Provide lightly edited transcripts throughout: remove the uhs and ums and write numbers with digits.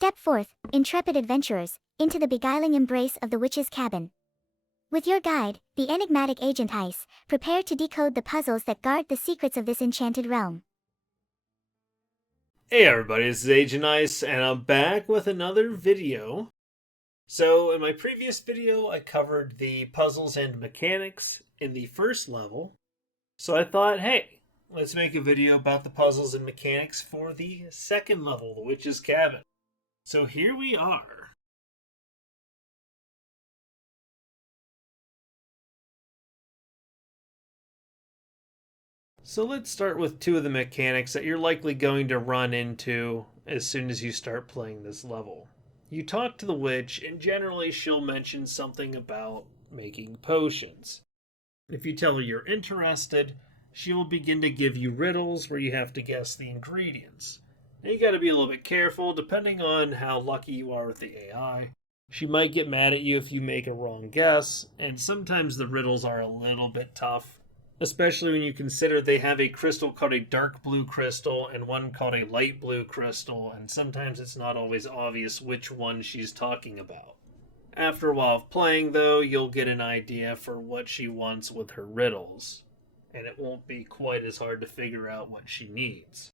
Step forth, intrepid adventurers, into the beguiling embrace of the witch's cabin. With your guide, the enigmatic Agent Ice, prepare to decode the puzzles that guard the secrets of this enchanted realm. Hey everybody, this is Agent Ice, and I'm back with another video. So in my previous video, I covered the puzzles and mechanics in the first level. So I thought, hey, let's make a video about the puzzles and mechanics for the second level, the Witch's Cabin. So here we are. So let's start with two of the mechanics that you're likely going to run into as soon as you start playing this level. You talk to the witch, and generally she'll mention something about making potions. If you tell her you're interested, she will begin to give you riddles where you have to guess the ingredients. Now you gotta be a little bit careful depending on how lucky you are with the AI. She might get mad at you if you make a wrong guess, and sometimes the riddles are a little bit tough, especially when you consider they have a crystal called a dark blue crystal and one called a light blue crystal, and sometimes it's not always obvious which one she's talking about. After a while of playing, though, you'll get an idea for what she wants with her riddles, and it won't be quite as hard to figure out what she needs.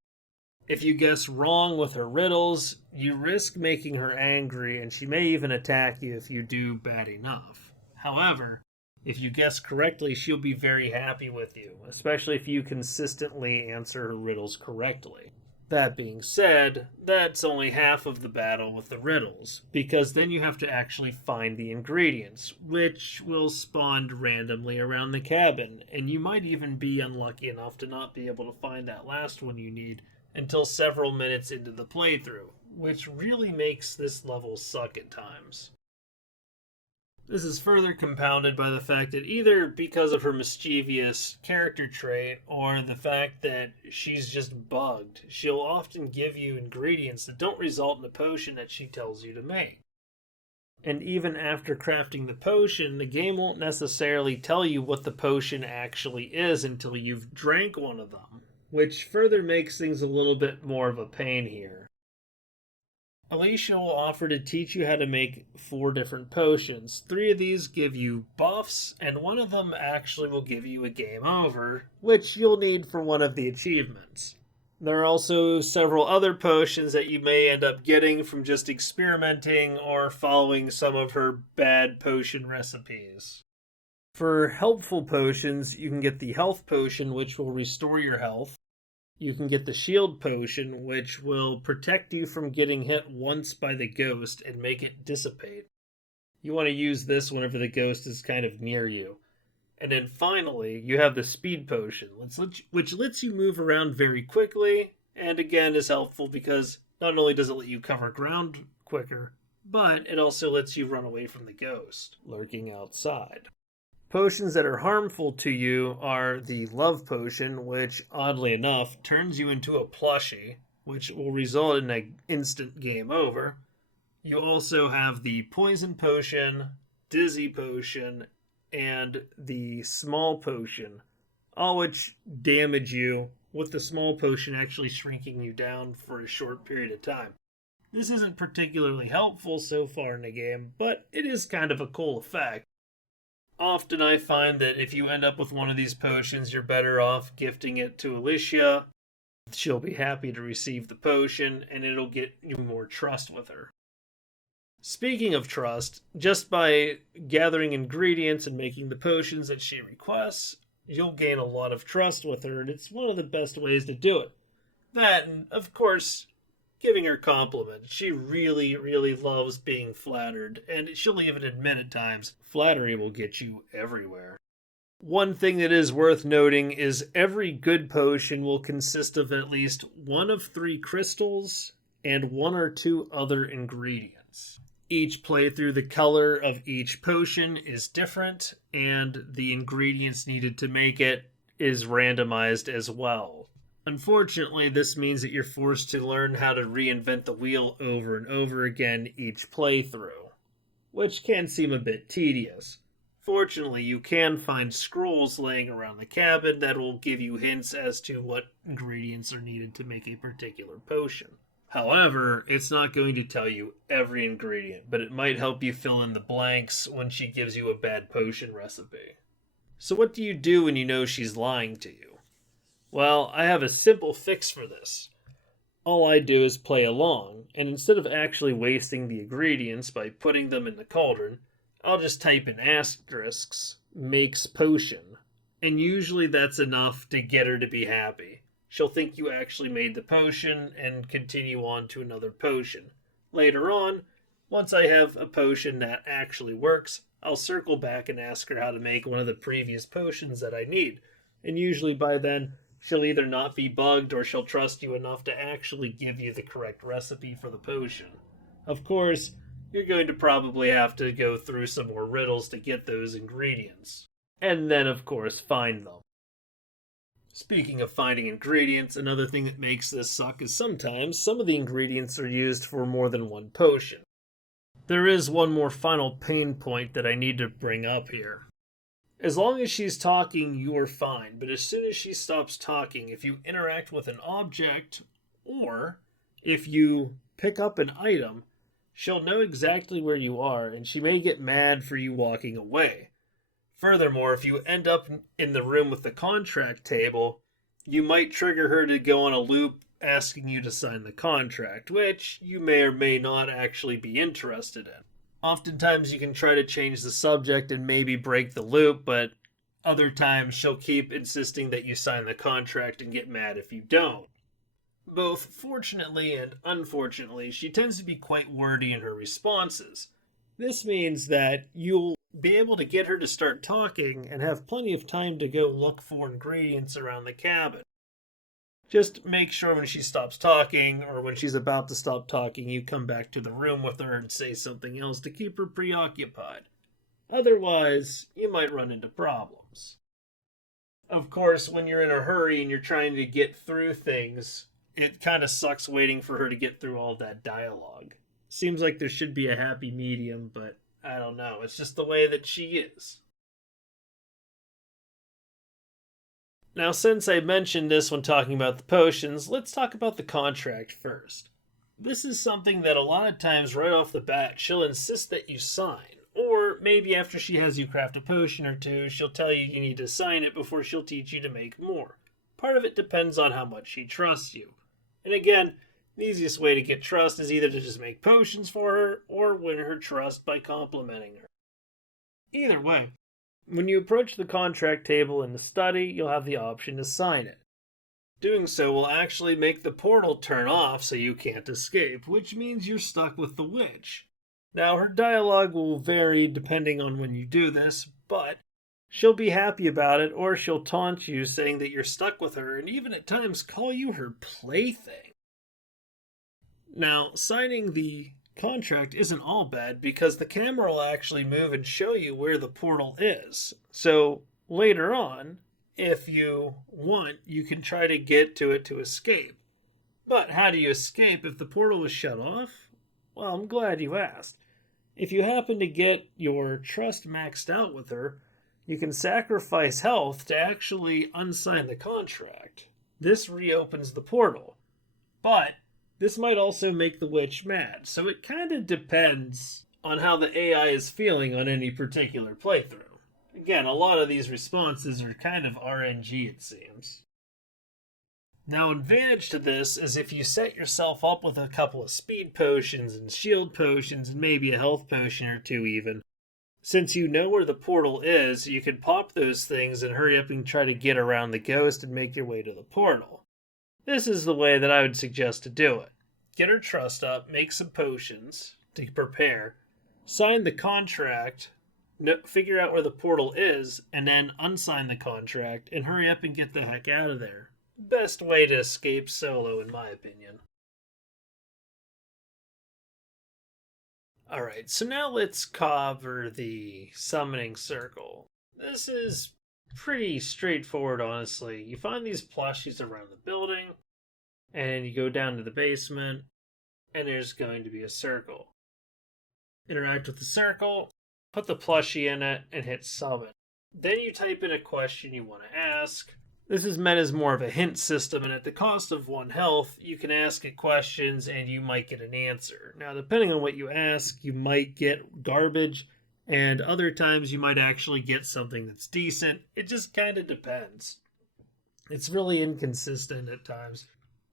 If you guess wrong with her riddles, you risk making her angry, and she may even attack you if you do bad enough. However, if you guess correctly, she'll be very happy with you, especially if you consistently answer her riddles correctly. That being said, that's only half of the battle with the riddles, because then you have to actually find the ingredients, which will spawn randomly around the cabin, and you might even be unlucky enough to not be able to find that last one you need until several minutes into the playthrough, which really makes this level suck at times. This is further compounded by the fact that either because of her mischievous character trait or the fact that she's just bugged, she'll often give you ingredients that don't result in a potion that she tells you to make. And even after crafting the potion, the game won't necessarily tell you what the potion actually is until you've drank one of them, which further makes things a little bit more of a pain here. Elysia will offer to teach you how to make 4 different potions. 3 of these give you buffs, and one of them actually will give you a game over, which you'll need for one of the achievements. There are also several other potions that you may end up getting from just experimenting or following some of her bad potion recipes. For helpful potions, you can get the health potion, which will restore your health. You can get the shield potion, which will protect you from getting hit once by the ghost and make it dissipate. You want to use this whenever the ghost is kind of near you. And then finally, you have the speed potion, which lets you move around very quickly, and again is helpful because not only does it let you cover ground quicker, but it also lets you run away from the ghost lurking outside. Potions that are harmful to you are the love potion, which, oddly enough, turns you into a plushie, which will result in an instant game over. You also have the poison potion, dizzy potion, and the small potion, all which damage you, with the small potion actually shrinking you down for a short period of time. This isn't particularly helpful so far in the game, but it is kind of a cool effect. Often I find that if you end up with one of these potions, you're better off gifting it to Elysia. She'll be happy to receive the potion, and it'll get you more trust with her. Speaking of trust, just by gathering ingredients and making the potions that she requests, you'll gain a lot of trust with her, and it's one of the best ways to do it. That, and of course, giving her compliments. She really, really loves being flattered, and she'll even admit at times, flattery will get you everywhere. One thing that is worth noting is every good potion will consist of at least 1 of 3 crystals and 1 or 2 other ingredients. Each playthrough, the color of each potion is different, and the ingredients needed to make it is randomized as well. Unfortunately, this means that you're forced to learn how to reinvent the wheel over and over again each playthrough, which can seem a bit tedious. Fortunately, you can find scrolls laying around the cabin that will give you hints as to what ingredients are needed to make a particular potion. However, it's not going to tell you every ingredient, but it might help you fill in the blanks when she gives you a bad potion recipe. So what do you do when you know she's lying to you? Well, I have a simple fix for this. All I do is play along, and instead of actually wasting the ingredients by putting them in the cauldron, I'll just type in asterisks, makes potion. And usually that's enough to get her to be happy. She'll think you actually made the potion and continue on to another potion. Later on, once I have a potion that actually works, I'll circle back and ask her how to make one of the previous potions that I need. And usually by then, she'll either not be bugged or she'll trust you enough to actually give you the correct recipe for the potion. Of course, you're going to probably have to go through some more riddles to get those ingredients. And then, of course, find them. Speaking of finding ingredients, another thing that makes this suck is sometimes some of the ingredients are used for more than one potion. There is one more final pain point that I need to bring up here. As long as she's talking, you're fine, but as soon as she stops talking, if you interact with an object, or if you pick up an item, she'll know exactly where you are, and she may get mad for you walking away. Furthermore, if you end up in the room with the contract table, you might trigger her to go on a loop asking you to sign the contract, which you may or may not actually be interested in. Oftentimes you can try to change the subject and maybe break the loop, but other times she'll keep insisting that you sign the contract and get mad if you don't. Both fortunately and unfortunately, she tends to be quite wordy in her responses. This means that you'll be able to get her to start talking and have plenty of time to go look for ingredients around the cabin. Just make sure when she stops talking or when she's about to stop talking, you come back to the room with her and say something else to keep her preoccupied. Otherwise, you might run into problems. Of course, when you're in a hurry and you're trying to get through things, it kind of sucks waiting for her to get through all that dialogue. Seems like there should be a happy medium, but I don't know. It's just the way that she is. Now, since I mentioned this when talking about the potions, let's talk about the contract first. This is something that a lot of times right off the bat she'll insist that you sign. Or maybe after she has you craft a potion or two, she'll tell you you need to sign it before she'll teach you to make more. Part of it depends on how much she trusts you. And again, the easiest way to get trust is either to just make potions for her or win her trust by complimenting her. Either way, when you approach the contract table in the study, you'll have the option to sign it. Doing so will actually make the portal turn off so you can't escape, which means you're stuck with the witch. Now, her dialogue will vary depending on when you do this, but she'll be happy about it or she'll taunt you saying that you're stuck with her and even at times call you her plaything. Now, signing the contract isn't all bad because the camera will actually move and show you where the portal is. So later on, if you want, you can try to get to it to escape. But how do you escape if the portal is shut off? Well, I'm glad you asked. If you happen to get your trust maxed out with her, you can sacrifice health to actually unsign the contract. This reopens the portal. But this might also make the witch mad, so it kind of depends on how the AI is feeling on any particular playthrough. Again, a lot of these responses are kind of RNG, it seems. Now, an advantage to this is if you set yourself up with a couple of speed potions and shield potions and maybe a health potion or two even. Since you know where the portal is, you can pop those things and hurry up and try to get around the ghost and make your way to the portal. This is the way that I would suggest to do it. Get her trust up, make some potions to prepare, sign the contract, figure out where the portal is, and then unsign the contract and hurry up and get the heck out of there. Best way to escape solo, in my opinion. Alright, so now let's cover the summoning circle. This is pretty straightforward, honestly. You find these plushies around the building, and you go down to the basement, and there's going to be a circle. Interact with the circle, put the plushie in it, and hit summon. Then you type in a question you want to ask, This is meant as more of a hint system, and at the cost of 1 health, you can ask it questions and you might get an answer. Now, depending on what you ask, you might get garbage, and other times you might actually get something that's decent. It just kind of depends. It's really inconsistent at times.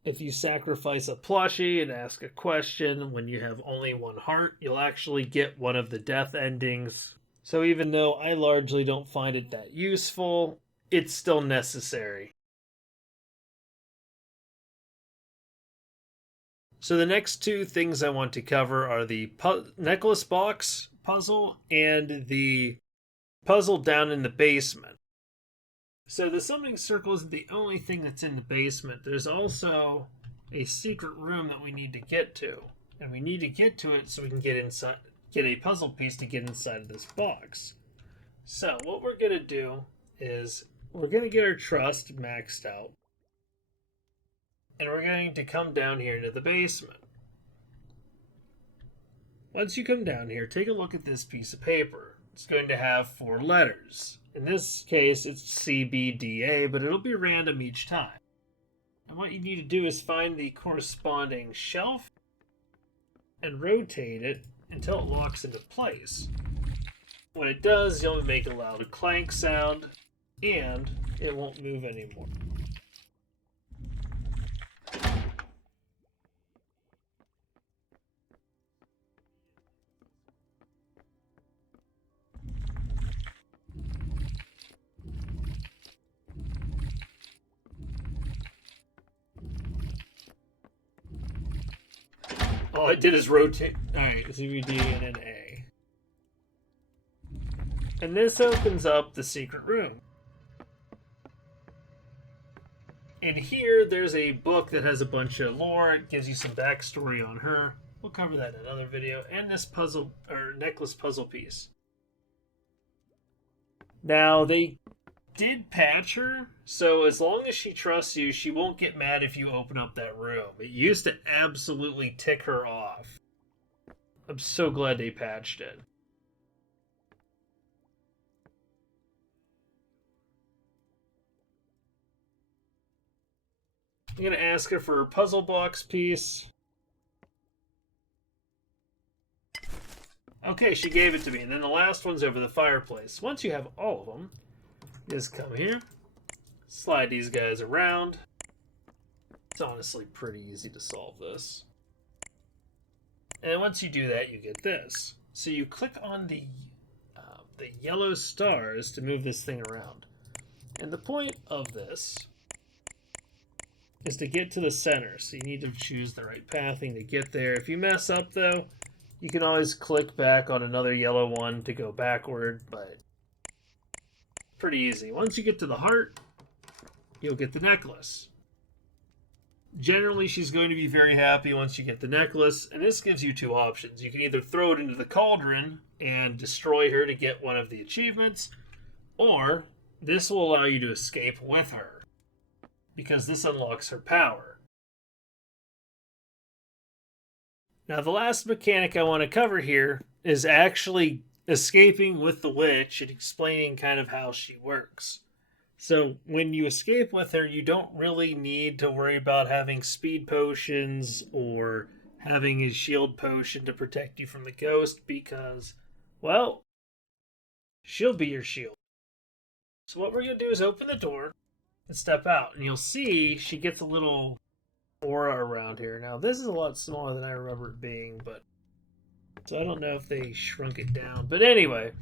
If you sacrifice a plushie and ask a question when you have only 1 heart, you'll actually get one of the death endings. So even though I largely don't find it that useful, it's still necessary. So the next 2 things I want to cover are the necklace box puzzle and the puzzle down in the basement. So the summoning circle isn't the only thing that's in the basement. There's also a secret room that we need to get to. And we need to get to it so we can get a puzzle piece to get inside of this box. So what we're going to do is we're going to get our trust maxed out. And we're going to come down here into the basement. Once you come down here, take a look at this piece of paper. It's going to have 4 letters. In this case, it's CBDA, but it'll be random each time. And what you need to do is find the corresponding shelf and rotate it until it locks into place. When it does, you'll make a loud clank sound, and it won't move anymore. All I did is rotate. Alright, CBD and an A. And this opens up the secret room. And here, there's a book that has a bunch of lore. It gives you some backstory on her. We'll cover that in another video. And this puzzle, or necklace puzzle piece. Now, they did patch her, so as long as she trusts you, she won't get mad if you open up that room. It used to absolutely tick her off. I'm so glad they patched it. I'm going to ask her for her puzzle box piece. Okay, she gave it to me. And then the last one's over the fireplace. Once you have all of them, just come here, slide these guys around. It's honestly pretty easy to solve this. And once you do that, you get this. So you click on the yellow stars to move this thing around. And the point of this is to get to the center. So you need to choose the right pathing to get there. If you mess up, though, you can always click back on another yellow one to go backward, but pretty easy. Once you get to the heart, you'll get the necklace. Generally, she's going to be very happy once you get the necklace, and this gives you 2 options. You can either throw it into the cauldron and destroy her to get one of the achievements, or this will allow you to escape with her, because this unlocks her power. Now, the last mechanic I want to cover here is actually escaping with the witch and explaining kind of how she works. So when you escape with her, you don't really need to worry about having speed potions or having a shield potion to protect you from the ghost because, well, she'll be your shield. So what we're going to do is open the door and step out, and you'll see she gets a little aura around here. Now, this is a lot smaller than I remember it being, but so I don't know if they shrunk it down. But anyway,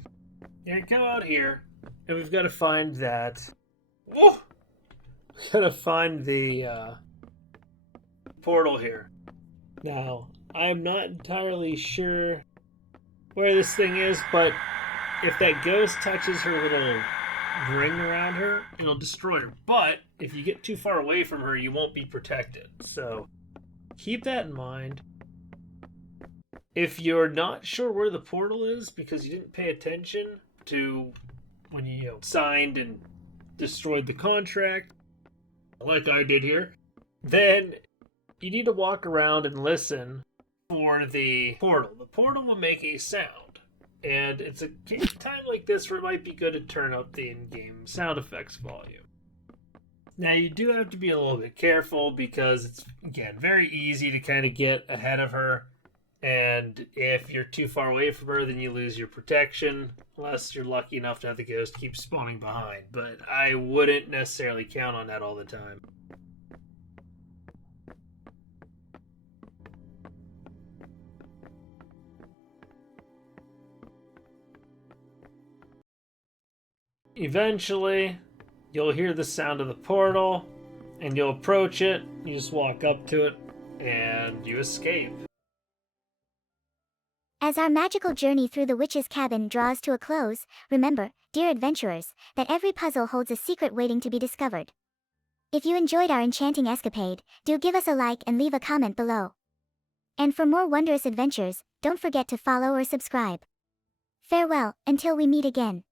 you come out here, and we've got to find that. Whoa! We've got to find the portal here. Now, I'm not entirely sure where this thing is, but if that ghost touches her little ring around her, it'll destroy her. But if you get too far away from her, you won't be protected. So keep that in mind. If you're not sure where the portal is because you didn't pay attention to when you signed and destroyed the contract, like I did here, then you need to walk around and listen for the portal. The portal will make a sound, and it's a time like this where it might be good to turn up the in-game sound effects volume. Now, you do have to be a little bit careful because it's, again, very easy to kind of get ahead of her. And if you're too far away from her, then you lose your protection, unless you're lucky enough to have the ghost keep spawning behind. But I wouldn't necessarily count on that all the time. Eventually, you'll hear the sound of the portal, and you'll approach it. You just walk up to it, and you escape. As our magical journey through the witch's cabin draws to a close, remember, dear adventurers, that every puzzle holds a secret waiting to be discovered. If you enjoyed our enchanting escapade, do give us a like and leave a comment below. And for more wondrous adventures, don't forget to follow or subscribe. Farewell, until we meet again.